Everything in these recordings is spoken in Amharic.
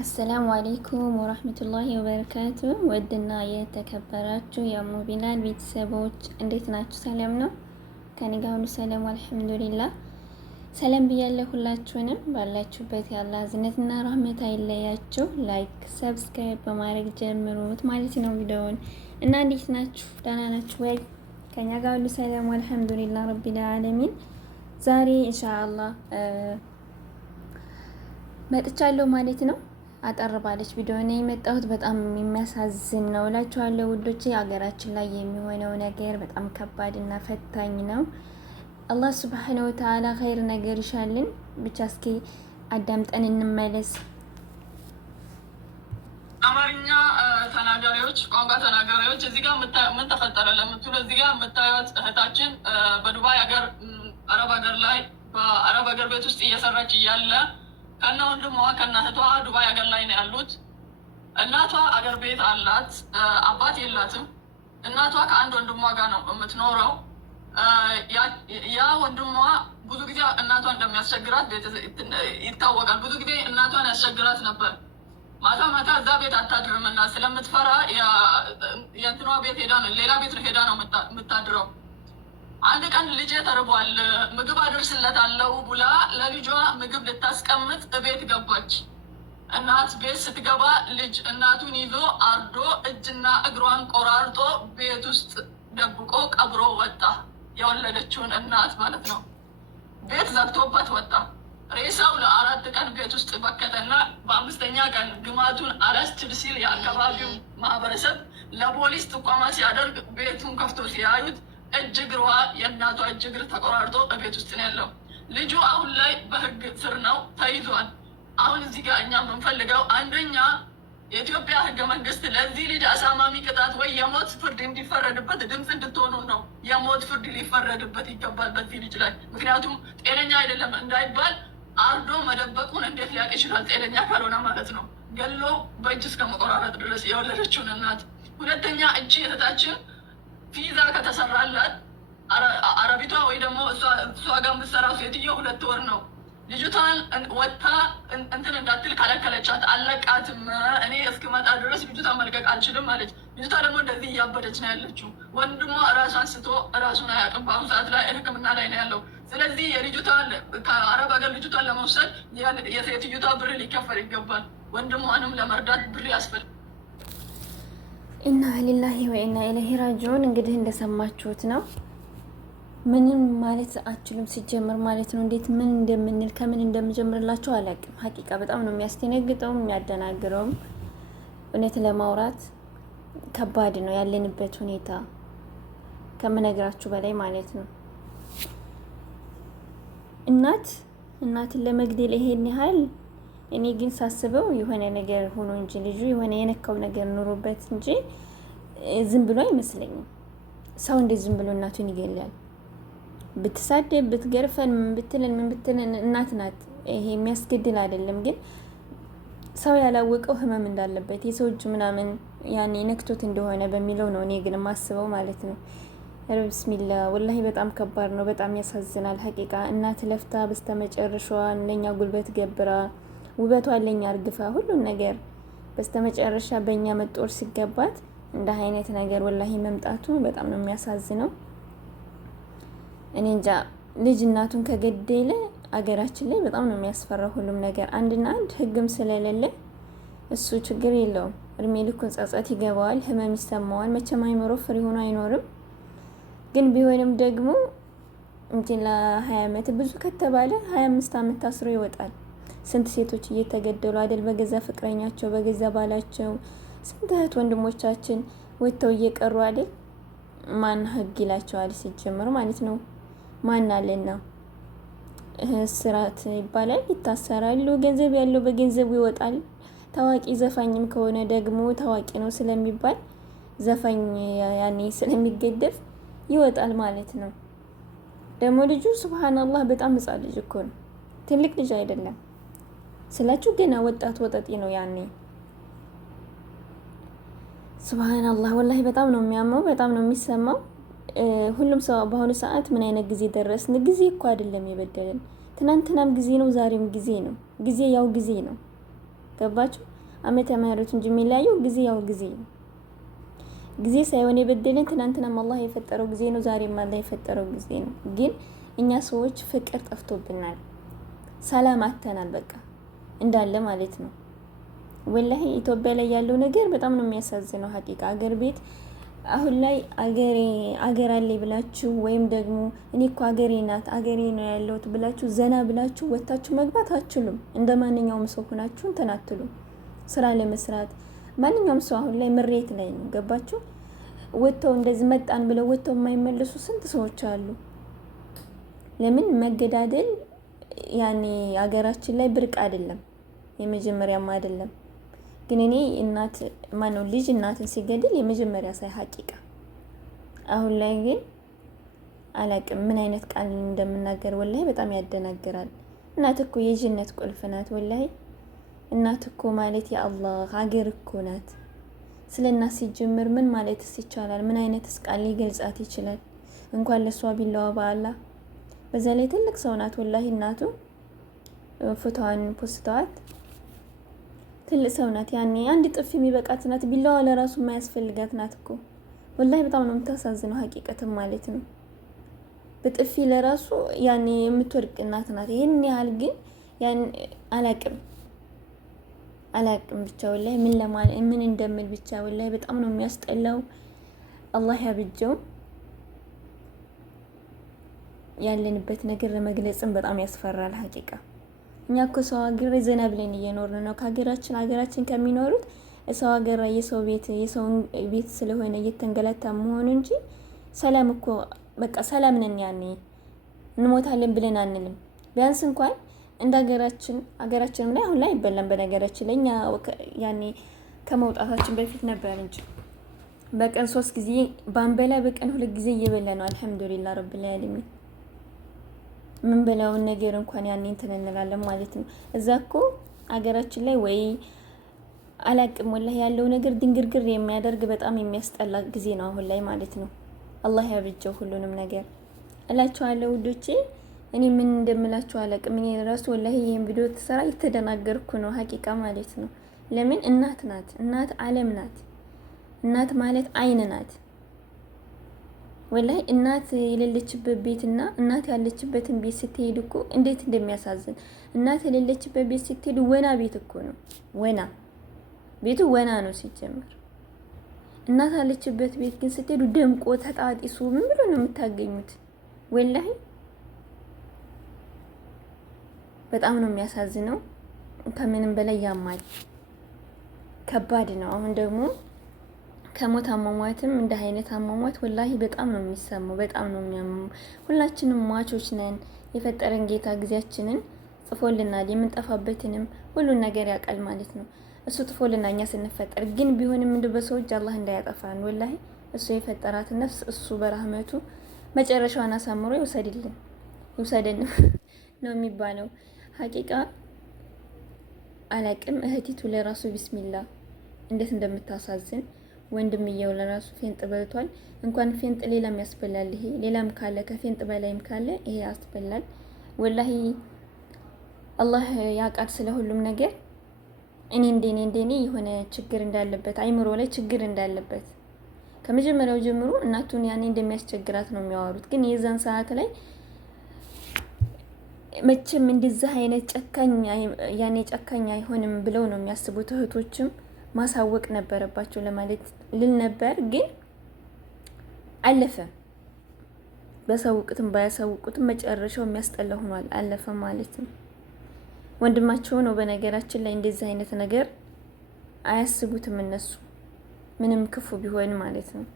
አሰላሙ አሌይኩም ወራህመቱላሂ ወበረካቱ። ውድና የተከበራችሁ የሙቢላል ቤተሰቦች እንዴት ናችሁ? ሰላም ነው? ከኔ ጋር ሁሉ ሰላም አልሐምዱሊላህ። ሰላም ብያለሁ ሁላችሁንም። ባላችሁበት ያላ ዝነትና ረህመት አይለያችሁ። ላይክ ሰብስክራይብ በማድረግ ጀምሩት ማለት ነው ቪዲዮውን እና እንዴት ናችሁ? ደህና ናችሁ ወይ? ከኛ ጋር ሁሉ ሰላም አልሐምዱሊላህ ረቢል ዓለሚን። ዛሬ ኢንሻአላህ መጥቻለሁ ማለት ነው። አጠር ባለች ቪዲዮ ነው የመጣሁት። በጣም የሚያሳዝን ነው እላችኋለሁ ውዶቼ። ሀገራችን ላይ የሚሆነው ነገር በጣም ከባድ እና ፈታኝ ነው። አላህ ሱብሓነሁ ወተዓላ ኸይር ነገር ይሻልን። ብቻ እስኪ አዳምጠን እንመለስ። አማርኛ ተናጋሪዎች፣ ቋንቋ ተናጋሪዎች እዚህ ጋር ምን ተፈጠረ ለምትሉ እዚህ ጋር የምታዩት እህታችን በዱባይ ሀገር አረብ ሀገር ላይ በአረብ ሀገር ቤት ውስጥ እየሰራች እያለ ከነ ወንድሟ ከነ እህቷ ዱባይ ሀገር ላይ ነው ያሉት። እናቷ አገር ቤት አላት፣ አባት የላትም። እናቷ ከአንድ ወንድሟ ጋር ነው የምትኖረው። ያ ወንድሟ ብዙ ጊዜ እናቷ እንደሚያስቸግራት ይታወቃል። ብዙ ጊዜ እናቷን ያስቸግራት ነበር። ማታ ማታ እዛ ቤት አታድርም እና ስለምትፈራ የእንትኗ ቤት ሄዳ ነው ሌላ ቤት ሄዳ ነው የምታድረው። አንድ ቀን ልጄ ተርቧል ምግብ አደርስለታለሁ ብላ ለልጇ ምግብ ልታስቀምጥ ቤት ገባች። እናት ቤት ስትገባ ልጅ እናቱን ይዞ አርዶ እጅና እግሯን ቆራርጦ ቤት ውስጥ ደብቆ ቀብሮ ወጣ። የወለደችውን እናት ማለት ነው። ቤት ዘግቶባት ወጣ። ሬሳው ለ4 ቀን ቤት ውስጥ በከተና በ5ኛ ቀን ግማቱን አላስችል ሲል የአካባቢው ማህበረሰብ ለፖሊስ ጥቆማ ሲያደርግ ቤቱን ከፍቶ ሲያዩት እጅ እግሯ የእናቷ እጅ እግር ተቆራርጦ በቤት ውስጥ ነው ያለው። ልጁ አሁን ላይ በህግ ስር ነው ተይዟል። አሁን እዚህ ጋር እኛ የምንፈልገው አንደኛ የኢትዮጵያ ህገ መንግስት ለዚህ ልጅ አሳማሚ ቅጣት ወይ የሞት ፍርድ እንዲፈረድበት ድምፅ እንድትሆኑ ነው። የሞት ፍርድ ሊፈረድበት ይገባል በዚህ ልጅ ላይ። ምክንያቱም ጤነኛ አይደለም እንዳይባል አርዶ መደበቁን እንዴት ሊያውቅ ይችላል? ጤነኛ ካልሆነ ማለት ነው። ገሎ በእጅ እስከ መቆራረጥ ድረስ የወለደችውን እናት። ሁለተኛ እቺ እህታችን ቪዛ ከተሰራላት አረቢቷ ወይ ደግሞ እሷ ጋር የምትሰራው ሴትዮ 2 ወር ነው። ልጅቷን ወጥታ እንትን እንዳትል ከለከለቻት። አለቃትም እኔ እስክመጣ ድረስ ልጅቷን መልቀቅ አልችልም አለች። ልጅቷ ደግሞ እንደዚህ እያበደች ነው ያለችው። ወንድሟ ራሷን ስቶ ራሱን አያውቅም። በአሁኑ ሰዓት ላይ ሕክምና ላይ ነው ያለው። ስለዚህ የልጅቷን ከአረብ ሀገር ልጅቷን ለመውሰድ የሴትዮቷ ብር ሊከፈል ይገባል። ወንድሟንም ለመርዳት ብር ያስፈልጋል። ኢና ሊላሂ ወኢና ኢለይሂ ራጂዑን። እንግዲህ እንደሰማችሁት ነው። ምንም ማለት አችሉም ሲጀምር ማለት ነው። እንዴት ምን እንደምንል ከምን እንደምጀምርላችሁ አላውቅም። ሀቂቃ በጣም ነው የሚያስደነግጠው የሚያደናግረውም። እውነት ለማውራት ከባድ ነው ያለንበት ሁኔታ ከምነግራችሁ በላይ ማለት ነው። እናትን ለመግደል ይሄን ያህል እኔ ግን ሳስበው የሆነ ነገር ሆኖ እንጂ ልጁ የሆነ የነካው ነገር ኑሮበት እንጂ ዝም ብሎ አይመስለኝም። ሰው እንዴት ዝም ብሎ እናቱን ይገላል? ብትሳደብ ብትገርፈን ምን ብትለን እናት ናት። ይሄ የሚያስገድል አይደለም። ግን ሰው ያላወቀው ህመም እንዳለበት የሰው እጅ ምናምን ያኔ ነክቶት እንደሆነ በሚለው ነው እኔ ግን የማስበው ማለት ነው። ብስሚላ ወላሂ በጣም ከባድ ነው። በጣም ያሳዝናል ሀቂቃ። እናት ለፍታ በስተመጨረሻዋ ለኛ ጉልበት ገብራ ውበቷን ለኛ አርግፋ ሁሉም ነገር በስተመጨረሻ በእኛ መጦር ሲገባት እንደ አይነት ነገር ወላሂ መምጣቱ በጣም ነው የሚያሳዝነው። እኔ እንጃ ልጅ እናቱን ከገደለ አገራችን ላይ በጣም ነው የሚያስፈራው ሁሉም ነገር። አንድና አንድ ህግም ስለሌለ እሱ ችግር የለውም። እድሜ ልኩን ጸጸት ይገባዋል፣ ህመም ይሰማዋል። መቼም አይምሮ ፍሪ ሆኖ አይኖርም። ግን ቢሆንም ደግሞ እንጂ ለ20 ዓመት ብዙ ከተባለ 25 ዓመት ታስሮ ይወጣል። ስንት ሴቶች እየተገደሉ አይደል? በገዛ ፍቅረኛቸው በገዛ ባላቸው። ስንት እህት ወንድሞቻችን ወጥተው እየቀሩ አይደል? ማን ህግ ይላቸዋል ሲጀምር ማለት ነው? ማን አለና ስራት ይባላል፣ ይታሰራሉ። ገንዘብ ያለው በገንዘቡ ይወጣል። ታዋቂ ዘፋኝም ከሆነ ደግሞ ታዋቂ ነው ስለሚባል ዘፋኝ ያኔ ስለሚገደፍ ይወጣል ማለት ነው። ደግሞ ልጁ ሱብሃንአላህ በጣም ህጻን ልጅ እኮ ነው፣ ትልቅ ልጅ አይደለም ስላችሁ ገና ወጣት ወጠጤ ነው ያኔ። ሱብሃንአላህ ወላሂ በጣም ነው የሚያመው፣ በጣም ነው የሚሰማው። ሁሉም ሰው በአሁኑ ሰዓት ምን አይነት ጊዜ ደረስን? ጊዜ እኮ አይደለም የበደለን። ትናንትናም ጊዜ ነው፣ ዛሬም ጊዜ ነው። ጊዜ ያው ጊዜ ነው። ገባችሁ? ዓመተ ምህረቱ እንጂ የሚለያየው ጊዜ ያው ጊዜ ነው። ጊዜ ሳይሆን የበደለን ትናንትናም አላህ የፈጠረው ጊዜ ነው፣ ዛሬም አላህ የፈጠረው ጊዜ ነው። ግን እኛ ሰዎች ፍቅር ጠፍቶብናል፣ ሰላም አተናል፣ በቃ እንዳለ ማለት ነው። ወላሂ ኢትዮጵያ ላይ ያለው ነገር በጣም ነው የሚያሳዝነው። ሀቂቃ አገር ቤት አሁን ላይ አገር አለኝ ብላችሁ ወይም ደግሞ እኔ እኮ አገሬ ናት አገሬ ነው ያለሁት ብላችሁ ዘና ብላችሁ ወታችሁ መግባት አትችሉም። እንደ ማንኛውም ሰው ሆናችሁ እንትን አትሉም። ስራ ለመስራት ማንኛውም ሰው አሁን ላይ ምሬት ላይ ነው። ገባችሁ? ወጥተው እንደዚህ መጣን ብለው ወጥተው የማይመለሱ ስንት ሰዎች አሉ። ለምን መገዳደል ያኔ አገራችን ላይ ብርቅ አይደለም፣ የመጀመሪያም አይደለም። ግን እኔ እናት ማነው ልጅ እናትን ሲገድል የመጀመሪያ ሳይ ሀቂቃ። አሁን ላይ ግን አላቅም ምን አይነት ቃል እንደምናገር ወላሂ በጣም ያደናግራል። እናት እኮ የጀነት ቁልፍ ናት። ወላሂ እናት እኮ ማለት የአላህ ሀገር እኮ ናት። ስለ እናት ሲጀምር ምን ማለትስ ይቻላል? ምን አይነትስ ቃል ሊገልጻት ይችላል? እንኳን ለሷ ቢላዋ በአላ በዛ ላይ ትልቅ ሰው ናት። ወላሂ እናቱ ፎቶዋን ፖስተዋት ትልቅ ሰው ናት። ያኔ አንድ ጥፊ የሚበቃት ናት። ቢላዋ ለራሱ የማያስፈልጋት ናት እኮ ወላሂ በጣም ነው የምታሳዝነው ሀቂቀትም ማለት ነው። በጥፊ ለራሱ ያኔ የምትወድቅ እናት ናት። ይሄን ያህል ግን ያን አላቅም ብቻ ወላሂ ምን እንደምል ብቻ ወላሂ በጣም ነው የሚያስጠላው። አላህ ያብጀው። ያለንበት ነገር ለመግለጽም በጣም ያስፈራል ሀቂቃ። እኛ እኮ ሰው ሀገር ዘና ብለን እየኖርን ነው። ሀገራችን ከሚኖሩት ሰው ሀገር የሰው ቤት ስለሆነ እየተንገላታ መሆኑ እንጂ ሰላም እኮ በቃ ሰላም ነን። ያኔ እንሞታለን ብለን አንልም። ቢያንስ እንኳን እንደ ሀገራችንም ላይ አሁን ላይ አይበላም። በነገራችን ላይ እኛ ያኔ ከመውጣታችን በፊት ነበር እንጂ በቀን 3 ጊዜ ባንበላ በቀን 2 ጊዜ እየበላ ነው። አልሐምዱሊላህ ረብል ዓለሚን። ምን በላውን ነገር እንኳን ያኔ እንትን እንላለን ማለት ነው። እዛ እኮ ሀገራችን ላይ ወይ አላቅም ወላሂ ያለው ነገር ድንግርግር የሚያደርግ በጣም የሚያስጠላ ጊዜ ነው አሁን ላይ ማለት ነው። አላህ ያብጀው ሁሉንም ነገር እላችኋለሁ ውዶቼ። እኔ ምን እንደምላችሁ አላቅም። እኔ ራሱ ወላሂ ይሄን ቪዲዮ ተሰራ የተደናገርኩ ነው ሀቂቃ ማለት ነው። ለምን እናት ናት፣ እናት ዓለም ናት። እናት ማለት አይን ናት። ወላሂ እናት የሌለችበት ቤትና እናት ያለችበትን ቤት ስትሄድ እኮ እንዴት እንደሚያሳዝን። እናት የሌለችበት ቤት ስትሄድ ወና ቤት እኮ ነው። ወና ቤቱ ወና ነው ሲጀምር። እናት ያለችበት ቤት ግን ስትሄዱ ደምቆ ተጣጢሱ ምን ብሎ ነው የምታገኙት? ወላሂ በጣም ነው የሚያሳዝነው። ከምንም በላይ ያማል፣ ከባድ ነው። አሁን ደግሞ ከሞት አሟሟትም እንደ አይነት አሟሟት ወላሂ በጣም ነው የሚሰማው፣ በጣም ነው የሚያመው። ሁላችንም ሟቾች ነን። የፈጠረን ጌታ ጊዜያችንን ጽፎልናል፣ የምንጠፋበትንም ሁሉን ነገር ያውቃል ማለት ነው። እሱ ጽፎልናል እኛ ስንፈጠር። ግን ቢሆንም እንደው በሰው እጅ አላህ እንዳያጠፋን ወላሂ እሱ የፈጠራት ነፍስ እሱ በረህመቱ መጨረሻዋን አሳምሮ ይውሰደን ነው የሚባለው። ሀቂቃ አላቅም። እህቲቱ ለራሱ ቢስሚላ እንዴት እንደምታሳዝን ወንድምየው ለራሱ ፌንጥ በልቷል። እንኳን ፌንጥ ሌላም ያስበላል። ይሄ ሌላም ካለ ከፌንጥ በላይም ካለ ይሄ ያስበላል። ወላሂ አላህ ያውቃል ስለ ሁሉም ነገር። እኔ እንደኔ የሆነ ችግር እንዳለበት አይምሮ ላይ ችግር እንዳለበት ከመጀመሪያው ጀምሮ እናቱን ያኔ እንደሚያስቸግራት ነው የሚያወሩት። ግን የዛን ሰዓት ላይ መቼም እንደዚህ አይነት ጨካኝ አይሆንም ብለው ነው የሚያስቡት። እህቶችም ማሳወቅ ነበረባቸው ለማለት ልል ነበር፣ ግን አለፈ። በሳውቁትም ባያሳውቁትም መጨረሻው የሚያስጠላ ሆኗል። አለፈ ማለት ነው። ወንድማቸው ነው በነገራችን ላይ እንደዚህ አይነት ነገር አያስቡትም እነሱ ምንም ክፉ ቢሆን ማለት ነው።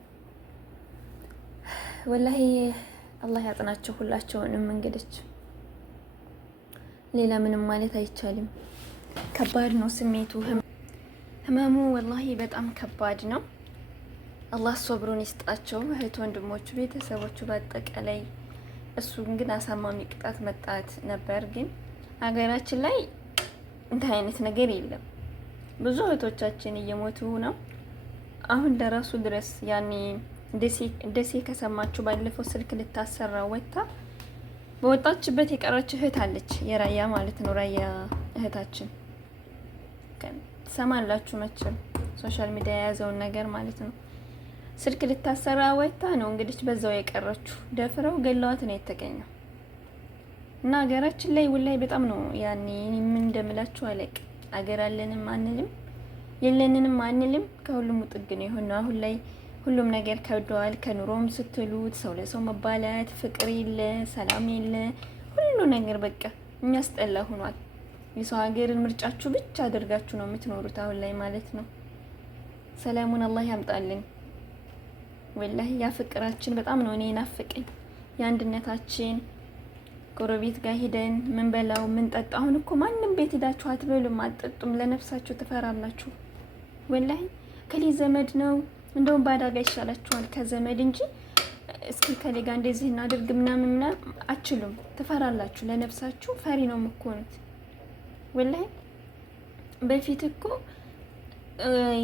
ወላሂ አላህ ያጥናቸው ሁላቸውንም። እንግዲህ ሌላ ምንም ማለት አይቻልም። ከባድ ነው ስሜቱ፣ ህመሙ ወላሂ በጣም ከባድ ነው። አላህ ሶብሩን ይስጣቸው እህት ወንድሞቹ፣ ቤተሰቦቹ በአጠቃላይ። እሱ ግን አሳማሚ ቅጣት መጣት ነበር። ግን ሀገራችን ላይ እንደ አይነት ነገር የለም። ብዙ እህቶቻችን እየሞቱ ነው። አሁን ለራሱ ድረስ ያኔ ደሴ ከሰማችሁ ባለፈው ስልክ ልታሰራ ወጥታ በወጣችበት የቀረች እህት አለች። የራያ ማለት ነው፣ ራያ እህታችን ትሰማላችሁ መቼም ሶሻል ሚዲያ የያዘውን ነገር ማለት ነው። ስልክ ልታሰራ ወይታ ነው እንግዲህ በዛው የቀረችው። ደፍረው ገለዋት ነው የተገኘው። እና ሀገራችን ላይ ወላሂ በጣም ነው ያኔ ምን እንደምላችሁ አለቅ ሀገር አለንም አንልም የለንንም አንልም። ከሁሉም ጥግ ነው የሆነው። አሁን ላይ ሁሉም ነገር ከብደዋል። ከኑሮም ስትሉት ሰው ለሰው መባላት፣ ፍቅር የለ፣ ሰላም የለ፣ ሁሉ ነገር በቃ የሚያስጠላ ሆኗል። የሰው ሀገርን ምርጫችሁ ብቻ አድርጋችሁ ነው የምትኖሩት አሁን ላይ ማለት ነው። ሰላሙን አላህ ያምጣልን። ወላሂ ያ ፍቅራችን በጣም ነው እኔ ናፍቀኝ። የአንድነታችን ጎረቤት ጋር ሄደን ምን በላው ምን ጠጣ። አሁን እኮ ማንም ቤት ሄዳችሁ አትበሉም አትጠጡም፣ ለነፍሳችሁ ትፈራላችሁ። ወላሂ ከሌ ዘመድ ነው እንደውም ባዳጋ ይሻላችኋል ከዘመድ እንጂ እስኪ ከሌ ጋር እንደዚህ እናድርግ ምናምን አትችሉም፣ ትፈራላችሁ። ለነፍሳችሁ ፈሪ ነው የምትሆኑት። ወላሂ በፊት እኮ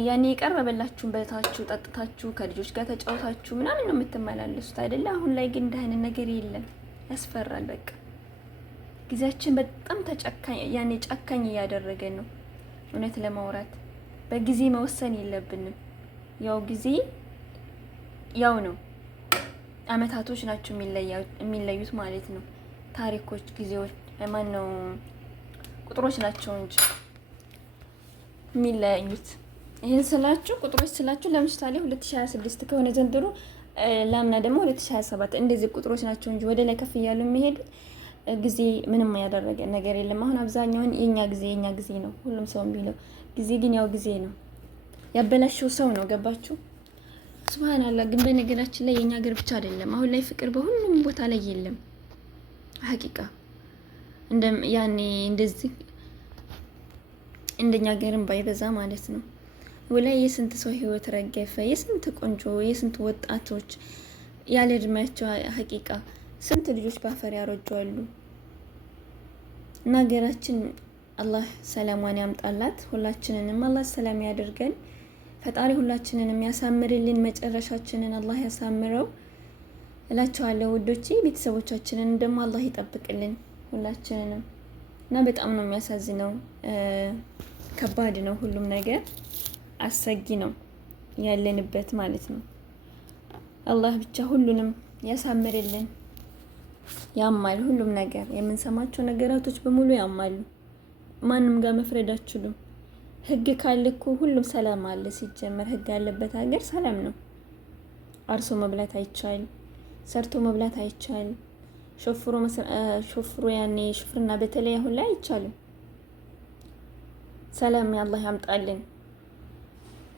ያኔ የቀረበላችሁን በልታችሁ ጠጥታችሁ ከልጆች ጋር ተጫውታችሁ ምናምን ነው የምትመላለሱት አይደለ? አሁን ላይ ግን እንደዚህ ነገር የለም። ያስፈራል። በቃ ጊዜያችን በጣም ያኔ ጨካኝ እያደረገ ነው። እውነት ለማውራት በጊዜ መወሰን የለብንም። ያው ጊዜ ያው ነው፣ አመታቶች ናቸው የሚለዩት ማለት ነው። ታሪኮች፣ ጊዜዎች ማን ነው ቁጥሮች ናቸው እንጂ የሚለያዩት። ይሄን ስላችሁ ቁጥሮች ስላችሁ ለምሳሌ 2026 ከሆነ ዘንድሮ ላምና ደግሞ 2027 እንደዚህ ቁጥሮች ናቸው እንጂ ወደ ላይ ከፍ እያሉ የሚሄዱት ጊዜ ምንም ያደረገ ነገር የለም። አሁን አብዛኛውን የኛ ጊዜ ነው ሁሉም ሰው የሚለው። ጊዜ ግን ያው ጊዜ ነው፣ ያበላሸው ሰው ነው። ገባችሁ? ሱብሃንአላህ። ግን በነገራችን ላይ የኛ ሀገር ብቻ አይደለም አሁን ላይ ፍቅር በሁሉም ቦታ ላይ የለም። ሀቂቃ ያኔ እንደዚህ እንደኛ ሀገርም ባይበዛ ማለት ነው። ወላይ የስንት ሰው ህይወት ረገፈ፣ የስንት ቆንጆ የስንት ወጣቶች ያለ እድሜያቸው ሀቂቃ ስንት ልጆች ባፈር ያረጁአሉ። እና ሀገራችን አላህ ሰላሟን ያምጣላት። ሁላችንንም አላህ ሰላም ያደርገን። ፈጣሪ ሁላችንንም ያሳምርልን፣ መጨረሻችንን አላህ ያሳምረው እላችኋለሁ ውዶቼ። ቤተሰቦቻችንን ደግሞ አላህ ይጠብቅልን ሁላችንንም። እና በጣም ነው የሚያሳዝነው። ከባድ ነው ሁሉም ነገር፣ አሰጊ ነው ያለንበት ማለት ነው። አላህ ብቻ ሁሉንም ያሳምርልን። ያማል ሁሉም ነገር፣ የምንሰማቸው ነገራቶች በሙሉ ያማሉ። ማንም ጋር መፍረድ አትችሉም። ህግ ካለ እኮ ሁሉም ሰላም አለ። ሲጀመር ህግ ያለበት ሀገር ሰላም ነው። አርሶ መብላት አይቻል፣ ሰርቶ መብላት አይቻል፣ ሾፍሮ ያኔ ሹፍርና በተለይ አሁን ላይ አይቻልም። ሰላም ያላህ ያምጣልን።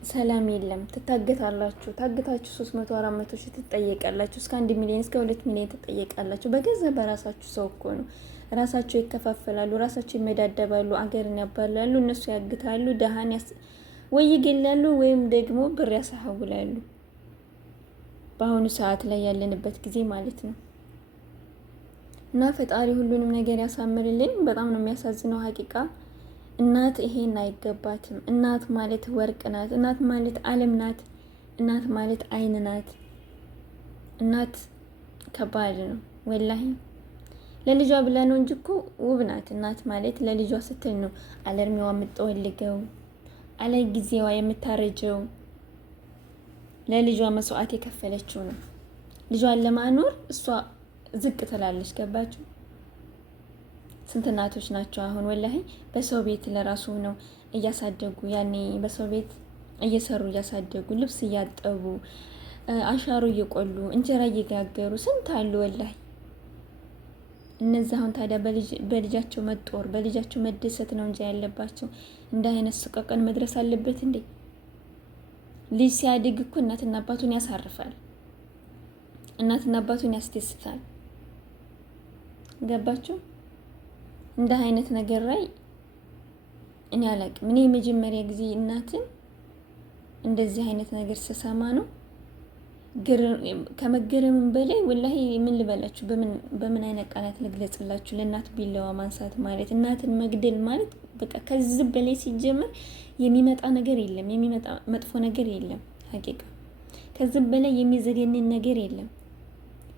ሰላም የለም። ትታገታላችሁ። ታግታችሁ 300 400 ሺህ ትጠየቃላችሁ። እስከ 1 ሚሊዮን እስከ 2 ሚሊዮን ትጠየቃላችሁ። በገዛ በራሳችሁ ሰው እኮ ነው። ራሳቸው ይከፋፈላሉ፣ ራሳቸው ይመዳደባሉ፣ አገርን ያባላሉ፣ እነሱ ያግታሉ፣ ደሃን ወይ ይገላሉ ወይም ደግሞ ብር ያሳሐውላሉ። በአሁኑ ሰዓት ላይ ያለንበት ጊዜ ማለት ነው። እና ፈጣሪ ሁሉንም ነገር ያሳምርልን። በጣም ነው የሚያሳዝነው ሀቂቃ። እናት ይሄን አይገባትም። እናት ማለት ወርቅ ናት። እናት ማለት ዓለም ናት። እናት ማለት አይን ናት። እናት ከባድ ነው ወላሂ። ለልጇ ብላ ነው እንጂ እኮ ውብ ናት። እናት ማለት ለልጇ ስትል ነው አለ እድሜዋ የምትጠወልገው፣ አለ ጊዜዋ የምታረጀው፣ ለልጇ መስዋዕት የከፈለችው ነው። ልጇን ለማኖር እሷ ዝቅ ትላለች። ገባችሁ? ስንት እናቶች ናቸው አሁን ወላሂ በሰው ቤት ለራሱ ነው እያሳደጉ፣ ያኔ በሰው ቤት እየሰሩ እያሳደጉ፣ ልብስ እያጠቡ፣ አሻሮ እየቆሉ፣ እንጀራ እየጋገሩ ስንት አሉ ወላሂ። እነዚህ አሁን ታዲያ በልጃቸው መጦር በልጃቸው መደሰት ነው እንጂ ያለባቸው እንደ አይነት ስቃቀን መድረስ አለበት እንዴ? ልጅ ሲያድግ እኮ እናትና አባቱን ያሳርፋል፣ እናትና አባቱን ያስደስታል። ገባችሁ? እንደ አይነት ነገር ላይ እኔ አላቅም። እኔ የመጀመሪያ ጊዜ እናትን እንደዚህ አይነት ነገር ስሰማ ነው ከመገረምም በላይ ወላሂ ምን ልበላችሁ፣ በምን አይነት ቃላት ልግለጽላችሁ? ለእናት ቢለዋ ማንሳት ማለት እናትን መግደል ማለት በቃ ከዚህ በላይ ሲጀመር የሚመጣ ነገር የለም፣ የሚመጣ መጥፎ ነገር የለም። ሀቂቃ ከዚህ በላይ የሚዘገንን ነገር የለም።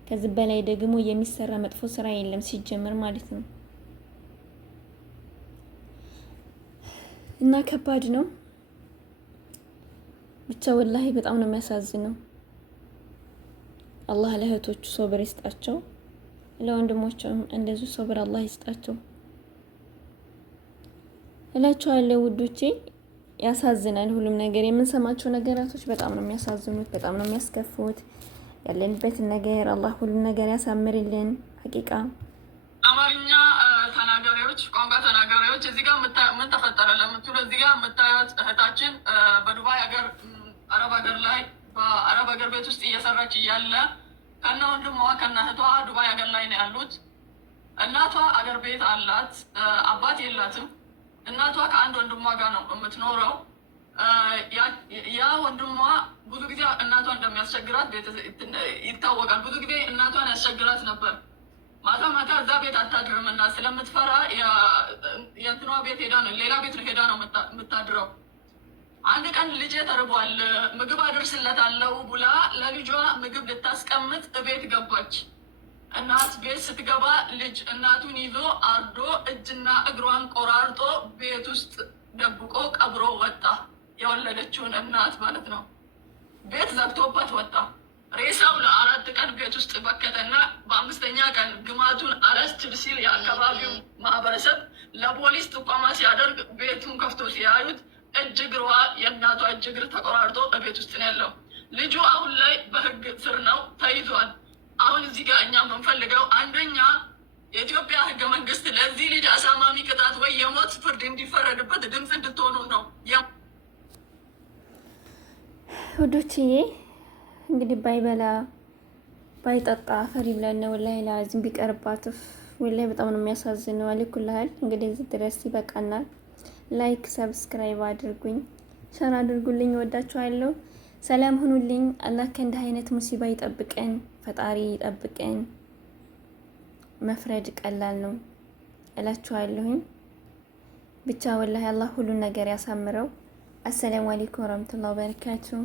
ከዚህ በላይ ደግሞ የሚሰራ መጥፎ ስራ የለም ሲጀመር ማለት ነው። እና ከባድ ነው ብቻ ወላሂ በጣም ነው የሚያሳዝነው። አላህ ለእህቶቹ ሶብር ይስጣቸው፣ ለወንድሞቹም እንደዚሁ ሶብር አላህ ይስጣቸው እላቸዋለሁ ውዶቼ። ያሳዝናል ሁሉም ነገር። የምንሰማቸው ነገራቶች በጣም ነው የሚያሳዝኑት፣ በጣም ነው የሚያስከፉት። ያለንበትን ነገር አላህ ሁሉም ነገር ያሳምርልን። ሀቂቃ አማርኛ ተናጋሪዎች፣ ቋንቋ ተናጋሪዎች እዚህ ጋር ምን ተፈጠረ ለምትሉ እዚህ ጋር የምታዩት እህታችን በዱባይ ሀገር አረብ ሀገር ላይ በአረብ ሀገር ቤት ውስጥ እየሰራች እያለ ከነ ወንድሟ ከነ እህቷ ዱባይ ሀገር ላይ ነው ያሉት። እናቷ አገር ቤት አላት፣ አባት የላትም። እናቷ ከአንድ ወንድሟ ጋር ነው የምትኖረው። ያ ወንድሟ ብዙ ጊዜ እናቷ እንደሚያስቸግራት ይታወቃል። ብዙ ጊዜ እናቷን ያስቸግራት ነበር። ማታ ማታ እዛ ቤት አታድርም እና ስለምትፈራ የእንትኗ ቤት ሄዳ ነው ሌላ ቤት ሄዳ ነው የምታድረው። አንድ ቀን ልጄ ተርቧል ምግብ አደርስለታለሁ ብላ ለልጇ ምግብ ልታስቀምጥ ቤት ገባች። እናት ቤት ስትገባ ልጅ እናቱን ይዞ አርዶ እጅና እግሯን ቆራርጦ ቤት ውስጥ ደብቆ ቀብሮ ወጣ። የወለደችውን እናት ማለት ነው። ቤት ዘግቶበት ወጣ። ሬሳው ለ4 ቀን ቤት ውስጥ በከተና በ5ኛ ቀን ግማቱን አላስችል ሲል የአካባቢው ማህበረሰብ ለፖሊስ ጥቆማ ሲያደርግ ቤቱን ከፍቶ ሲያዩት እጅ እግሯ የእናቷ እጅ እግር ተቆራርጦ ቤት ውስጥ ነው ያለው። ልጁ አሁን ላይ በህግ ስር ነው ተይዟል። አሁን እዚህ ጋር እኛ የምንፈልገው አንደኛ የኢትዮጵያ ህገ መንግስት ለዚህ ልጅ አሳማሚ ቅጣት ወይ የሞት ፍርድ እንዲፈረድበት ድምፅ እንድትሆኑ ነው። ውዶችዬ እንግዲህ ባይበላ ባይጠጣ አፈር ይብላል ነው ወላሂ ላዚም ቢቀርባት ወላሂ በጣም ነው የሚያሳዝነው። አልኩልሃል እንግዲህ እዚህ ድረስ ይበቃናል። ላይክ ሰብስክራይብ አድርጉኝ፣ ሸር አድርጉልኝ። ወዳችኋለሁ። ሰላም ሁኑልኝ። አላህ ከእንዲህ አይነት ሙሲባ ይጠብቀን፣ ፈጣሪ ይጠብቀን። መፍረድ ቀላል ነው እላችኋለሁኝ። ብቻ ወላሂ አላህ ሁሉን ነገር ያሳምረው። አሰላሙ አለይኩም ወራህመቱላሂ ወበረካቱሁ።